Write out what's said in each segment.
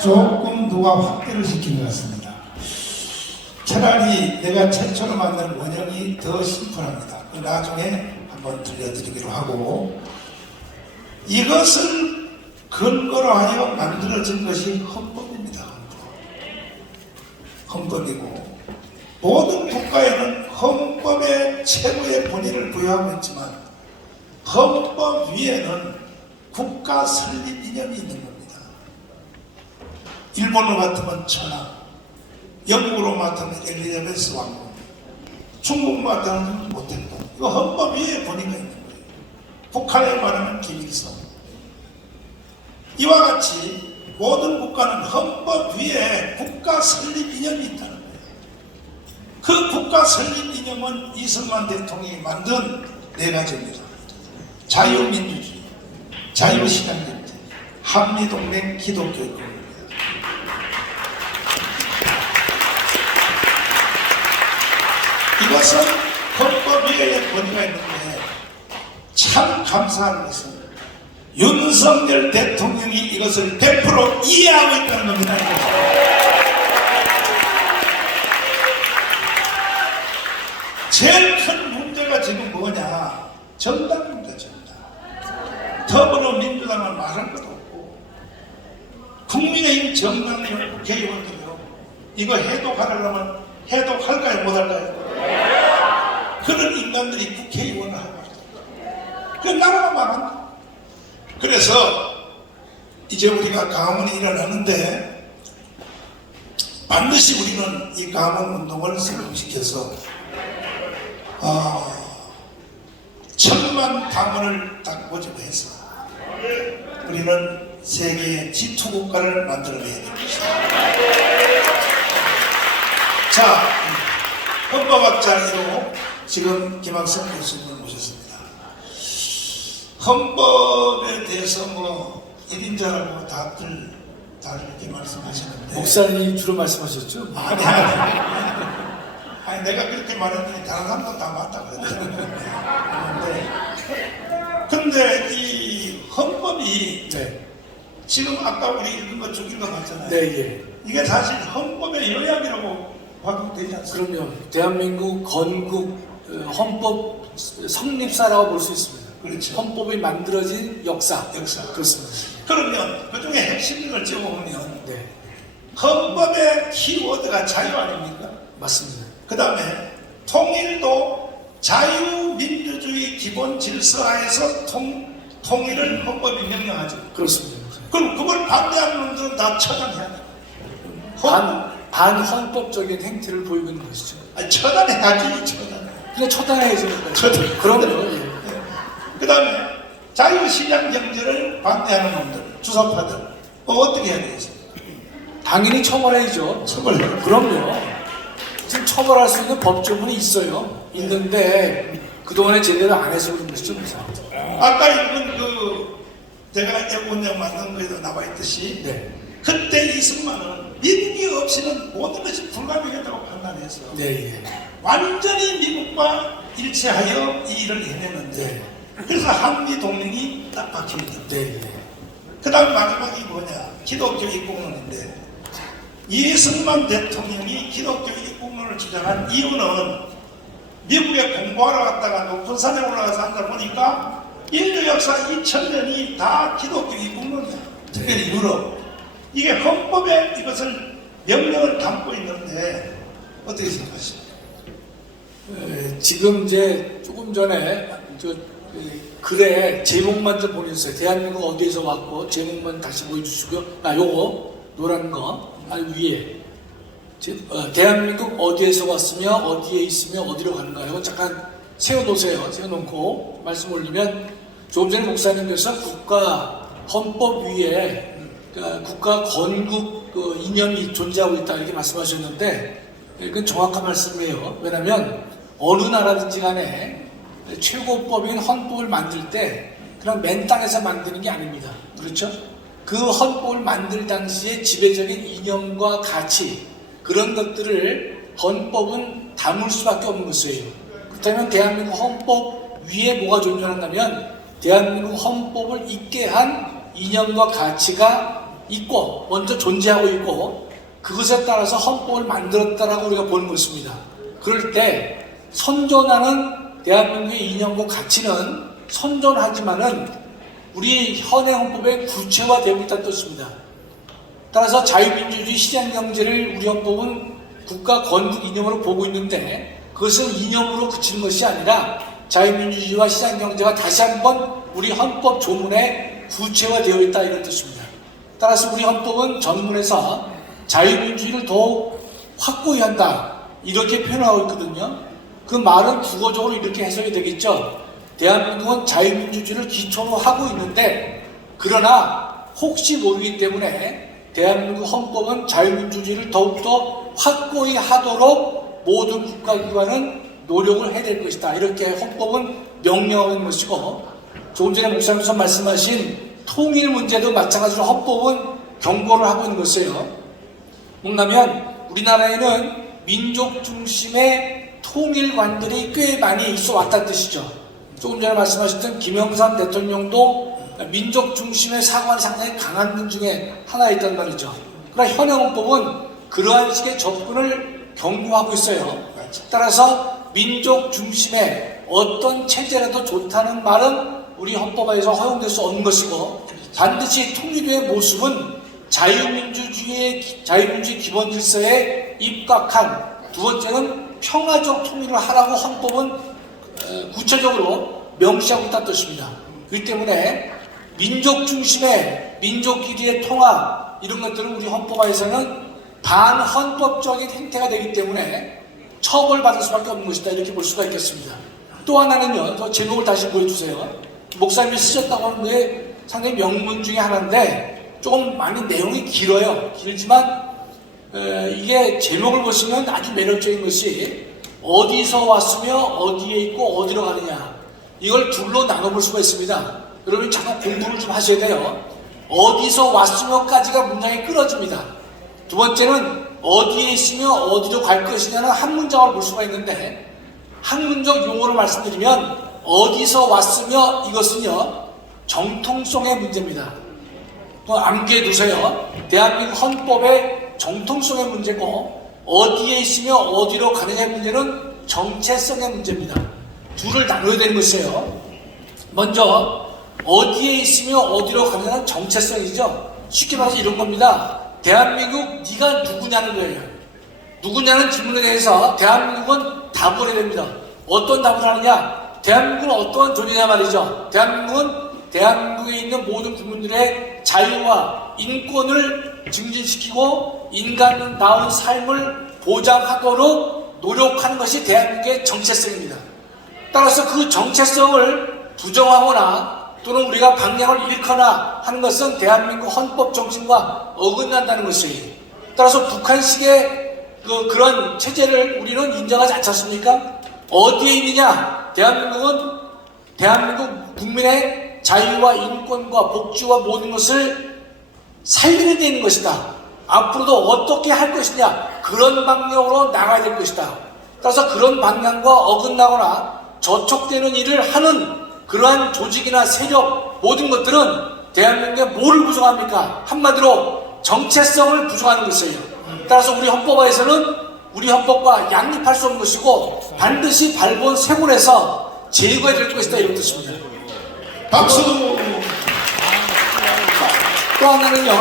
조금 누가 확대를 시킨 것 같습니다. 차라리 내가 최초로 만든 원형이 더 심플합니다. 나중에 한번 들려드리기로 하고, 이것을 근거로 하여 만들어진 것이 헌법입니다. 헌법이고, 모든 국가에는 헌법의 최고의 본의를 부여하고 있지만 헌법 위에는 국가 설립 이념이 있는 겁니다. 일본으로 맡으면 천황, 영국으로 맡으면 엘리자베스 왕후, 중국 맡으면 모택동. 이거 헌법 위에 본의가 있는 거예요. 북한에 말하면 김일성. 이와 같이 모든 국가는 헌법 위에 국가 설립 이념이 있다는 거예요. 그 국가 설립 이념은 이승만 대통령이 만든 네 가지입니다. 자유민주주의, 자유시장경제, 한미동맹, 기독교입니다. 이것은 헌법 위에 본의가 있는데, 참 감사한 것은 윤석열 대통령이 이것을 100% 이해하고 있다는 겁니다. 제일 큰 문제가 지금 뭐냐? 정당입니다. 정당. 더불어민주당은 말할 것도 없고, 국민의힘 정당의 국회의원들이요, 이거 해독하려면 해독할까요? 못할까요? 그런 인간들이 국회의원을 하고 있다. 그 나라가 말한다. 그래서 이제 우리가 가문 일어나는데, 반드시 우리는 이 가문 운동을 성공시켜서 1000만 가문을 딱 모집을 해서 우리는 세계의 G2 국가를 만들어내야 됩니다. 자, 헌법학자 1호 지금 김학성 교수님을 모셨습니다. 헌법에 대해서 뭐 1인자라고 다들 이렇게 말씀하시는데, 목사님이 주로 말씀하셨죠? 아니, 내가 그렇게 말했더니 다른 사람도 다 맞다 그랬잖아요. 근데 이 헌법이, 네. 지금 아까 우리 읽은 거 쭉 읽어봤잖아요. 네, 예. 이게 사실 헌법의 요약이라고 봐도 되지 않습니까? 그럼요. 대한민국 건국 헌법 성립사라고 볼 수 있습니다. 그렇죠. 헌법이 만들어진 역사. 그렇습니다. 그러면 그 중에 핵심을 찍어보면, 네. 헌법의 키워드가 자유 아닙니까? 맞습니다. 그 다음에 통일도 자유민주주의 기본 질서하에서 통일을 헌법이 명령하죠. 그렇습니다. 그럼 그걸 반대하는 놈들은 다 처단해야 돼요. 반헌법적인 행태를 보이고 있는 것이죠. 아니, 처단해야지, 처단. 그래, 처단해야죠. 처단. 그럼요. 예. 그 다음에 자유시장 경제를 반대하는 놈들, 주사파들, 어떻게 해야 되겠습니까? 당연히 처벌해야죠. 처벌해요. 그럼요. 지금 처벌할 수 있는 법조문이 있어요. 있는데 그동안에 제대로 안 해서 그런 것이죠. 아까 읽은 제가 애국운동 만든 거에도 나와 있듯이, 네. 그때 이승만은 미국이 없이는 모든 것이 불가능하다고 판단해서 네, 완전히 미국과 일치하여 이 일을 해냈는데, 네. 그래서 한미 동맹이 딱 박힙니다. 네. 그 다음 마지막이 뭐냐? 기독교 입국론인데, 이승만 대통령이 기독교 입국론을 주장한 이유는 미국에 공부하러 갔다가 높은 산에 올라가서 앉아보니까 인류 역사 2000년이 다 기독교 입국론이야. 특별히 유럽. 이게 헌법에 이것을 명령을 담고 있는데 어떻게 생각하십니까? 지금 이제 조금 전에 글에 제목만 좀 보내주세요. 대한민국 어디에서 왔고 제목만 다시 보여주시고요. 요거 노란 거 위에 대한민국 어디에서 왔으며 어디에 있으며 어디로 가는가, 이거 잠깐 세워놓으세요. 세워놓고 말씀 올리면, 조금 전에 목사님께서 국가 헌법 위에 국가 건국 이념이 존재하고 있다 이렇게 말씀하셨는데, 이건 정확한 말씀이에요. 왜냐하면 어느 나라든지 간에 최고법인 헌법을 만들 때 그냥 맨 땅에서 만드는 게 아닙니다. 그렇죠? 그 헌법을 만들 당시에 지배적인 이념과 가치, 그런 것들을 헌법은 담을 수밖에 없는 것이에요. 그렇다면 대한민국 헌법 위에 뭐가 존재한다면, 대한민국 헌법을 있게 한 이념과 가치가 있고 먼저 존재하고 있고 그것에 따라서 헌법을 만들었다라고 우리가 보는 것입니다. 그럴 때 선존하는 대한민국의 이념과 가치는 선존하지만은 우리 현행 헌법의 구체화되고 있다는 뜻입니다. 따라서 자유민주주의 시장경제를 우리 헌법은 국가 건국 이념으로 보고 있는데 그것은 이념으로 그치는 것이 아니라 자유민주주의와 시장경제가 다시 한번 우리 헌법 조문에 구체화되어 있다 이런 뜻입니다. 따라서 우리 헌법은 전문에서 자유민주주의를 더욱 확고히 한다 이렇게 표현하고 있거든요. 그 말은 국어적으로 이렇게 해석이 되겠죠. 대한민국은 자유민주주의를 기초로 하고 있는데 그러나 혹시 모르기 때문에 대한민국 헌법은 자유민주주의를 더욱더 확고히 하도록 모든 국가기관은 노력을 해야 될 것이다. 이렇게 헌법은 명령하는 것이고 조금 전에 목사님께서 말씀하신 통일 문제도 마찬가지로 헌법은 경고를 하고 있는 것이에요. 뭔가면 우리나라에는 민족 중심의 통일관들이 꽤 많이 있어 왔다는 뜻이죠. 조금 전에 말씀하셨던 김영삼 대통령도 민족 중심의 사관이 상당히 강한 분 중에 하나였단 말이죠. 그러나 현행 헌법은 그러한 식의 접근을 경고하고 있어요. 따라서 민족 중심의 어떤 체제라도 좋다는 말은 우리 헌법에서 허용될 수 없는 것이고 반드시 통일의 모습은 자유민주주의 기본 질서에 입각한 두 번째는 평화적 통일을 하라고 헌법은 구체적으로 명시하고 있다는 뜻입니다. 그렇기 때문에 민족 중심의 민족끼리의 통합 이런 것들은 우리 헌법화에서는 반헌법적인 행태가 되기 때문에 처벌받을 수밖에 없는 것이다 이렇게 볼 수가 있겠습니다. 또 하나는요. 더 제목을 다시 보여주세요. 목사님이 쓰셨다고 하는데 상당히 명문 중에 하나인데 조금 많이 내용이 길어요. 길지만 이게 제목을 보시면 아주 매력적인 것이 어디서 왔으며 어디에 있고 어디로 가느냐 이걸 둘로 나눠볼 수가 있습니다. 여러분이 잠깐 공부를 좀 하셔야 돼요. 어디서 왔으며까지가 문장이 끊어집니다. 두 번째는 어디에 있으며 어디로 갈 것이냐는 한 문장을 볼 수가 있는데 학문적 용어로 말씀드리면 어디서 왔으며 이것은요 정통성의 문제입니다. 또 암기해 두세요. 대한민국 헌법의 정통성의 문제고 어디에 있으며 어디로 가느냐의 문제는 정체성의 문제입니다. 둘을 나눠야 되는 것이에요. 먼저 어디에 있으며 어디로 가느냐는 정체성이죠. 쉽게 말해서 이런 겁니다. 대한민국 네가 누구냐는 거예요. 누구냐는 질문에 대해서 대한민국은 답을 해야 됩니다. 어떤 답을 하느냐? 대한민국은 어떠한 존재냐 말이죠. 대한민국은 대한민국에 있는 모든 국민들의 자유와 인권을 증진시키고 인간다운 삶을 보장하도록 노력하는 것이 대한민국의 정체성입니다. 따라서 그 정체성을 부정하거나 또는 우리가 방향을 잃거나 하는 것은 대한민국 헌법 정신과 어긋난다는 것이에요. 따라서 북한식의 그런 체제를 우리는 인정하지 않지 않습니까? 어디에 있느냐? 대한민국은 대한민국 국민의 자유와 인권과 복지와 모든 것을 살리는 데 있는 것이다. 앞으로도 어떻게 할 것이냐? 그런 방향으로 나가야 될 것이다. 따라서 그런 방향과 어긋나거나 저촉되는 일을 하는 그러한 조직이나 세력 모든 것들은 대한민국에 뭐를 부정합니까? 한마디로 정체성을 부정하는 것이에요. 따라서 우리 헌법화에서는 우리 헌법과 양립할 수 없는 것이고 반드시 발본 세문에서 제거해야 될 것이다 이런 뜻입니다. 박수! 또 하나는요.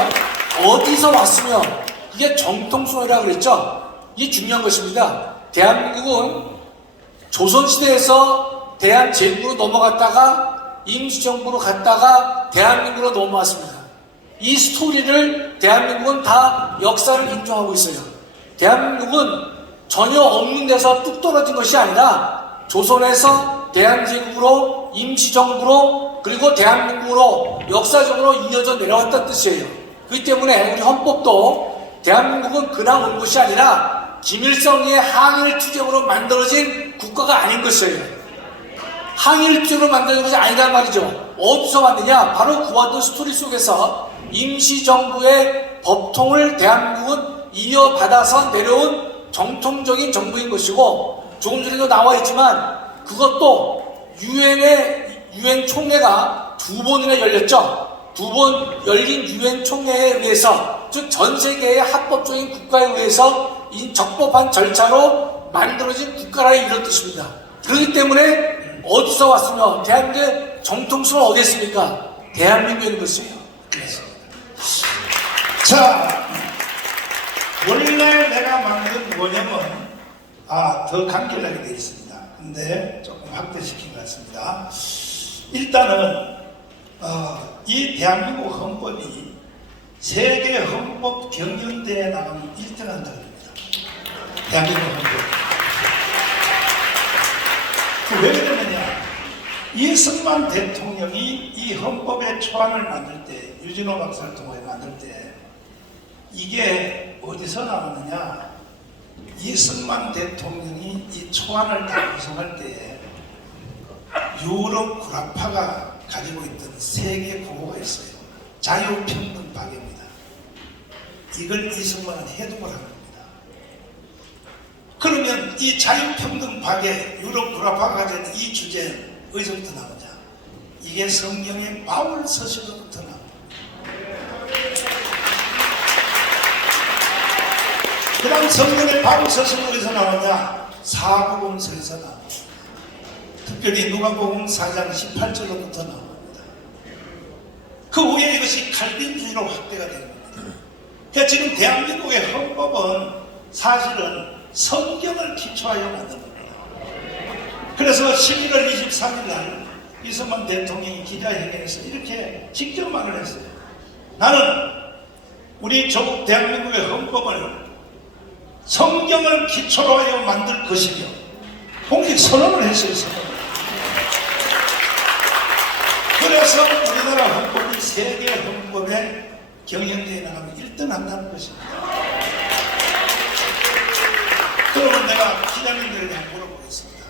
어디서 왔으며 이게 정통성이라고 그랬죠. 이게 중요한 것입니다. 대한민국은 조선시대에서 대한제국으로 넘어갔다가 임시정부로 갔다가 대한민국으로 넘어왔습니다. 이 스토리를 대한민국은 다 역사를 인정하고 있어요. 대한민국은 전혀 없는 데서 뚝 떨어진 것이 아니라 조선에서 대한제국으로 임시정부로 그리고 대한민국으로 역사적으로 이어져 내려왔다는 뜻이에요. 그렇기 때문에 우리 헌법도 대한민국은 그냥 온 것이 아니라 김일성의 항일 투쟁으로 만들어진 국가가 아닌 것이에요. 항일 투쟁으로 만들어진 것이 아니란 말이죠. 어디서 왔느냐? 바로 그와도 스토리 속에서 임시정부의 법통을 대한민국은 이어받아서 내려온 정통적인 정부인 것이고 조금 전에도 나와 있지만 그것도 유엔 총회가 2번이나 열렸죠. 두 번 열린 유엔 총회에 의해서, 즉 전 세계의 합법적인 국가에 의해서 이 적법한 절차로 만들어진 국가라 이런 뜻입니다. 그렇기 때문에 어디서 왔으며 대한민국의 정통성은 어디 있습니까? 대한민국에 있는 것이에요. 자, 원래 내가 만든 원형은 더 간결하게 되어 있습니다. 근데 조금 확대시킨 것 같습니다. 일단은 이 대한민국 헌법이 세계 헌법 경연대회에 나가면 1등 한다고 합니다. 대한민국 헌법. 왜 그러느냐? 이승만 대통령이 이 헌법의 초안을 만들 때, 유진호 박사를 통해 만들 때 이게 어디서 나오느냐? 이승만 대통령이 이 초안을 다 구성할 때 유럽 구라파가 가지고 있던 세계 구호가 있어요. 자유평등 박애입니다. 이걸 이승만은 해독을 한 겁니다. 그러면 이 자유평등 박애, 유럽 구라파가 가진 이 주제는 어디서부터 나오냐? 이게 성경의 바울 서신으로부터 나옵니다. 그 다음 성경의 바울 서신은 어디서 나오냐? 사복음서에서 나옵니다. 특별히 누가복음 4장 18절로부터 나옵니다. 그 후에 이것이 칼빈주의로 확대가 된 겁니다. 그러니까 지금 대한민국의 헌법은 사실은 성경을 기초하여 만든 겁니다. 그래서 11월 23일 날 이승만 대통령이 기자회견에서 이렇게 직접 말을 했어요. 나는 우리 조국 대한민국의 헌법을 성경을 기초로 하여 만들 것이며 공식 선언을 했어요. 그래서 우리나라 헌법이 세계 헌법에 경연대회에 나가면 1등 한다는 것입니다. 그러면 내가 기자님들에게 한번 물어보겠습니다.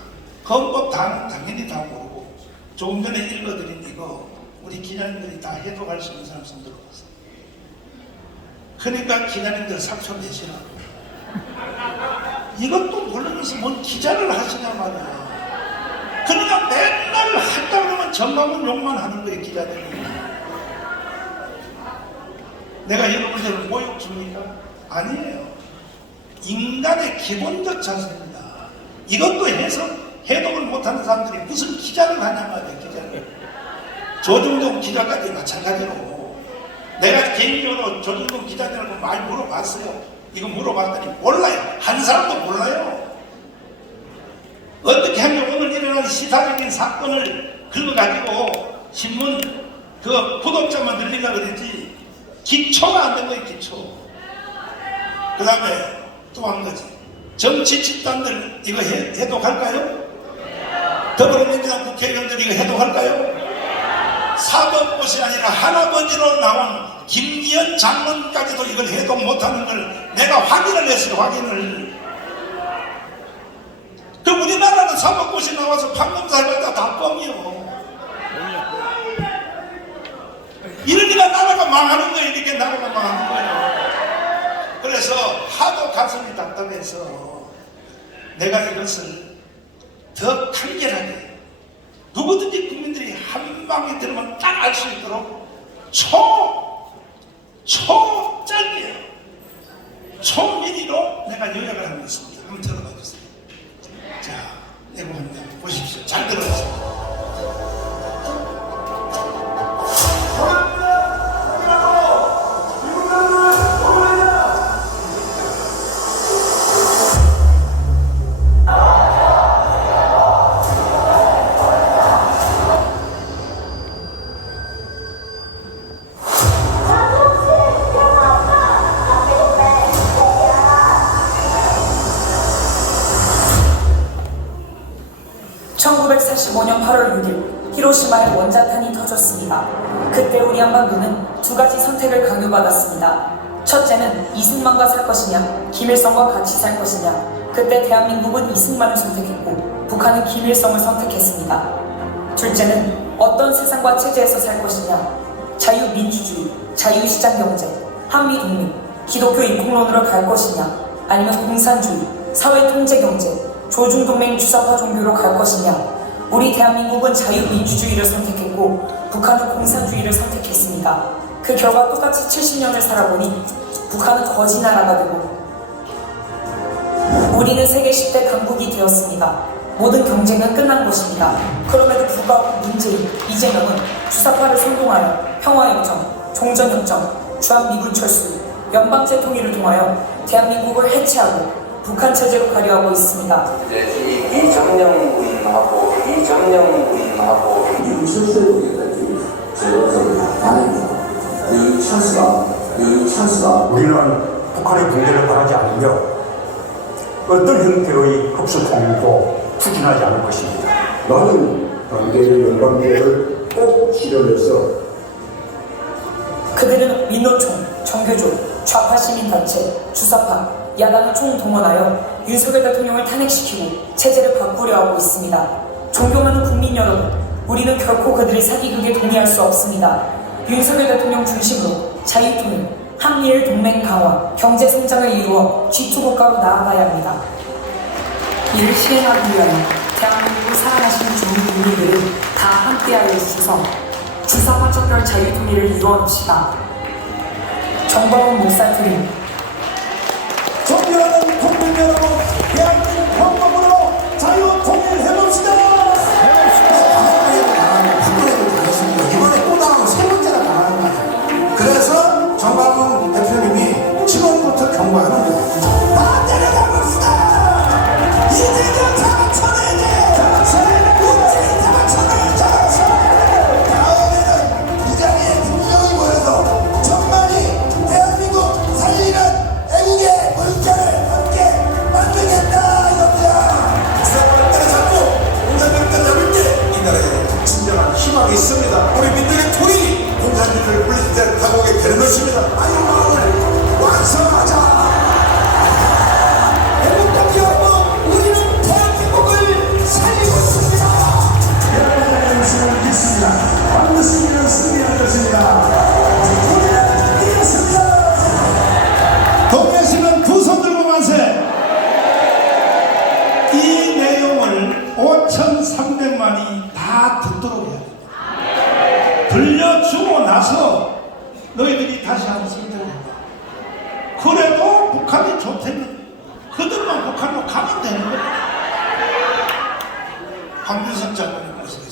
헌법 당연히 다 모르고 조금 전에 읽어드린 이거 우리 기자님들이 다 해독할 수 있는 사람 손 들어보세요. 그러니까 기자님들 삭소 내시라고. 이것도 모르면서 뭔 기자를 하시냐 말이야. 그러니까 맨날 했다 그러면 전망은 욕만 하는 거예요, 기자들이. 내가 여러분들을 모욕 줍니까? 아니에요. 인간의 기본적 자세입니다. 이것도 해독을 못하는 사람들이 무슨 기자를 하냐 말이에요, 기자를. 조중동 기자까지 마찬가지로. 내가 개인적으로 조중동 기자들하고 많이 물어봤어요. 이거 물어봤더니 몰라요. 한 사람도 몰라요. 어떻게 하면 오늘 일어난 시사적인 사건을 긁어가지고 신문 그 구독자만 늘리려고 그랬지 기초가 안 된 거예요. 기초. 그 다음에 또 한 가지, 정치 집단들 이거 해독할까요? 더불어민주당 국회의원들 이거 해독할까요? 사법고시 아니라 할아버지로 나온 김기현 장관까지도 이걸 해독 못하는 걸 내가 확인을 했어요. 확인을. 그 우리나라는 사법고시 나와서 판검사를 다 뻥이요. 이러니까 나라가 망하는 거예요. 이렇게 나라가 망하는 거예요. 그래서 하도 가슴이 답답해서 내가 이것을 더 간결하게 누구든지 국민들이 한 방에 들으면 딱 알 수 있도록 짧게요. 초미리로 내가 요약을 하고 있습니다. 한번 들어봐 주세요. 자, 이거 한번 보십시오. 잘 들어보세요. 1945년 8월 6일 히로시마에 원자탄이 터졌습니다. 그때 우리 한반도는 두 가지 선택을 강요받았습니다. 첫째는 이승만과 살 것이냐, 김일성과 같이 살 것이냐. 그때 대한민국은 이승만을 선택했고 북한은 김일성을 선택했습니다. 둘째는 어떤 세상과 체제에서 살 것이냐, 자유민주주의, 자유시장경제, 한미동맹, 기독교 입국론으로 갈 것이냐, 아니면 공산주의, 사회통제경제, 조중동맹 주사파 종교로 갈 것이냐. 우리 대한민국은 자유민주주의를 선택했고 북한은 공산주의를 선택했습니다. 그 결과 똑같이 70년을 살아보니 북한은 거지 나라가 되고 우리는 세계 10대 강국이 되었습니다. 모든 경쟁은 끝난 것입니다. 그럼에도 불구하고 문재인, 이재명은 주사파를 선동하여 평화협정, 종전협정, 주한미군 철수, 연방제 통일을 통하여 대한민국을 해체하고 북한 체제로 가려하고 있습니다. 이정령군하고 윤석열에게 제거됩니다. 다행입니다. 이 찬스가 우리는 북한의 붕괴를 바라지 않으며 어떤 형태의 흡수 통일도 추진하지 않을 것입니다. 나는 단계의 연방제를 꼭 실현해서 그들은 민노총, 정교조, 좌파 시민단체, 주사파, 야당을 총동원하여 윤석열 대통령을 탄핵시키고 체제를 바꾸려 하고 있습니다. 존경하는 국민 여러분, 우리는 결코 그들의 사기극에 동의할 수 없습니다. 윤석열 대통령 중심으로 자유통일, 한미일 동맹 강화, 경제 성장을 이루어 G2 국가로 나아가야 합니다. 이를 실행하기 위하여 대한민국을 사랑하시는 주민 국민들은 다 함께하여 주셔서 주사파 척결 자유통일을 이루어냅시다. 정광훈 목사 드림. 존경하는 국민 여러분, 대한민국 헌법으로 자유 통일해봅시다. 북한에도 당했습니다. 이번에 또 당하고 세 번째나 당하는 거예요. 그래서 정광훈 대표님이 지금부터 경고하는 거예요. 다 때려잡읍시다. 이재명 잡아쳐내야 돼. 문재인 잡아쳐내야 돼. 다음에는 이 자리에 분명히 모여서 천만이 대한민국 살리는 애국의 물결을 함께 만들겠다 이겁니다. 주사파를 때려잡고 공산당을 때려잡을 때 이 나라에 진정한 희망이 있습니다. 우리 민들의 토리 공산주의를 물릴 때 가고게 되는 것입니다. 아유마을 완성하자. 애국밖에 없고 우리는 대한민국을 살리고 있습니다. 여러분의 웃음을 믿습니다. 반드시 우리는 승리할 것입니다. 우리는 이겼습니다. 동료씨는 두 손 들고 만세. 이 내용을 5,300만이 다 듣도록 해야 돼. 들려주고 나서 너희들이 다시 한번 선택을 해봐. 그래도 북한이 좋다면 그들만 북한으로 가면 되는 거야. 황교선 장관님 모습